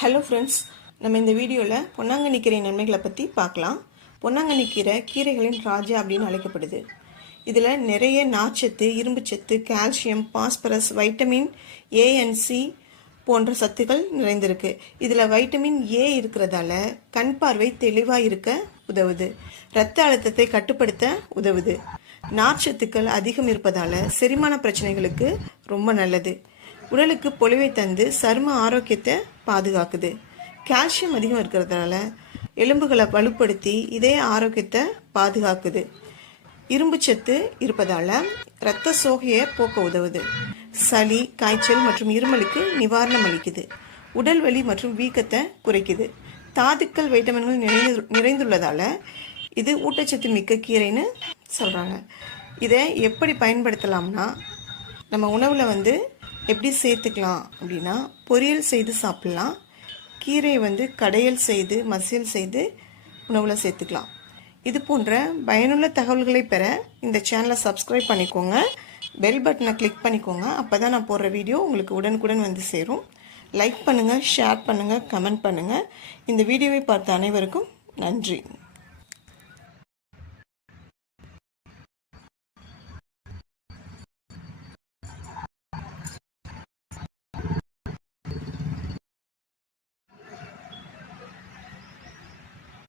Hello friends, நம்ம இந்த வீடியோவில் பொன்னாங்கண்ணி கீரை நன்மைகளை பற்றி பார்க்கலாம். பொன்னாங்கண்ணி கீரை கீரைகளின் ராஜா அப்படின்னு அழைக்கப்படுது. இதில் நிறைய நார்ச்சத்து, இரும்புச்சத்து, calcium, phosphorus, vitamin A and C போன்ற சத்துக்கள் நிறைந்திருக்கு. இதில் வைட்டமின் ஏ இருக்கிறதால கண் பார்வை தெளிவாக இருக்க உதவுது. இரத்த அழுத்தத்தை கட்டுப்படுத்த உதவுது. நார்ச்சத்துக்கள் அதிகம் இருப்பதால் செரிமான பிரச்சனைகளுக்கு ரொம்ப நல்லது. உடலுக்கு பொலிவை தந்து சரும ஆரோக்கியத்தை பாதுகாக்குது. கால்சியம் அதிகம் இருக்கிறதுனால எலும்புகளை வலுப்படுத்தி இதய ஆரோக்கியத்தை பாதுகாக்குது. இரும்பு சத்து இருப்பதால் இரத்த சோகையை போக்க உதவுது. சளி, காய்ச்சல் மற்றும் இருமலுக்கு நிவாரணம் அளிக்குது. உடல் வலி மற்றும் வீக்கத்தை குறைக்குது. தாதுக்கள், வைட்டமின்கள் நிறைந்துள்ளதால் இது ஊட்டச்சத்து மிக்க கீரைன்னு சொல்கிறாங்க. இதை எப்படி பயன்படுத்தலாம்னா, நம்ம உணவில் எப்படி சேர்த்துக்கலாம் அப்படின்னா, பொரியல் செய்து சாப்பிட்லாம். கீரையை கடையல் செய்து மசியல் செய்து உணவில் சேர்த்துக்கலாம். இது போன்ற பயனுள்ள தகவல்களை பெற இந்த சேனலை சப்ஸ்கிரைப் பண்ணிக்கோங்க. பெல் பட்டனை கிளிக் பண்ணிக்கோங்க. அப்போ தான் நான் போடுற வீடியோ உங்களுக்கு உடனுக்குடன் சேரும். லைக் பண்ணுங்கள், ஷேர் பண்ணுங்கள், கமெண்ட் பண்ணுங்கள். இந்த வீடியோவை பார்த்த அனைவருக்கும் நன்றி.